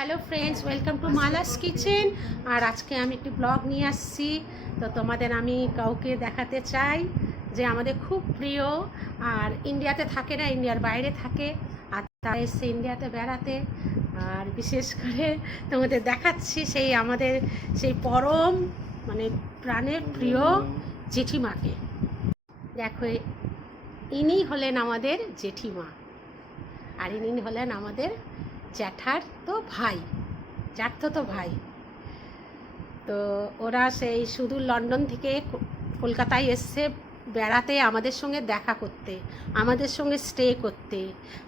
Hello friends welcome to Mala's kitchen আর আজকে আমি একটি ব্লগ নিয়ে আসছি। তো তোমাদের আমি কাউকে দেখাতে চাই যে আমাদের খুব প্রিয় আর ইন্ডিয়াতে থাকে না ইন্ডিয়ার বাইরে থাকে। আর তারা এসছে ইন্ডিয়াতে বেড়াতে। আর বিশেষ করে তোমাদের দেখাচ্ছি সেই আমাদের সেই পরম মানে প্রাণের প্রিয় জেঠিমাকে। দেখো, ইনি হলেন আমাদের জেঠিমা। আর ইনি হলেন আমাদের জ্যাঠার তো ভাই জ্যাঠতো তো ভাই। তো ওরা সেই শুধু লন্ডন থেকে কলকাতায় এসছে বেড়াতে আমাদের সঙ্গে দেখা করতে, আমাদের সঙ্গে স্টে করতে।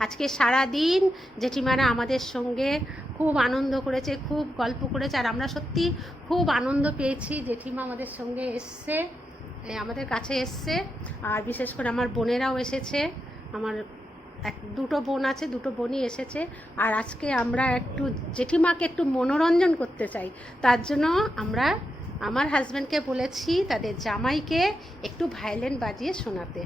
আজকে সারা দিন জেঠিমারা আমাদের সঙ্গে খুব আনন্দ করেছে, খুব গল্প করেছে, আর আমরা সত্যি খুব আনন্দ পেয়েছি জেঠিমা আমাদের সঙ্গে এসছে আমাদের কাছে এসছে, আর বিশেষ করে আমার বোনেরাও এসেছে, আমার এক, দুটো বোন আছে, দুটো বোনই এসেছে। আর আজকে আমরা একটু, জেঠিমাকে একটু মনোরঞ্জন করতে চাই। তার জন্য আমরা আমার হাজব্যান্ডকে বলেছি তাদের জামাইকে একটু ভায়োলিন বাজিয়ে শোনাতে।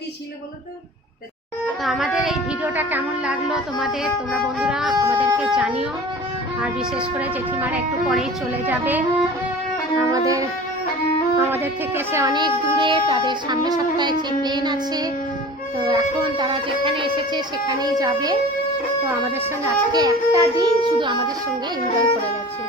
কি ছিল বলো তো? তো আমাদের এই ভিডিওটা কেমন লাগল তোমাদের? তোমরা বন্ধুরা আমাদেরকে জানিও। আর বিশেষ করে জেঠিমারা একটু পরেই চলে যাবে। আমাদের আমাদের থেকে সে অনেক দূরে, তাদের সামনের সপ্তাহে যে প্লেন আছে। তো এখন তারা যেখানে এসেছে সেখানেই যাবে। তো আমাদের সঙ্গে আজকে একটা দিন শুধু আমাদের সঙ্গে এনজয় করে গেছে।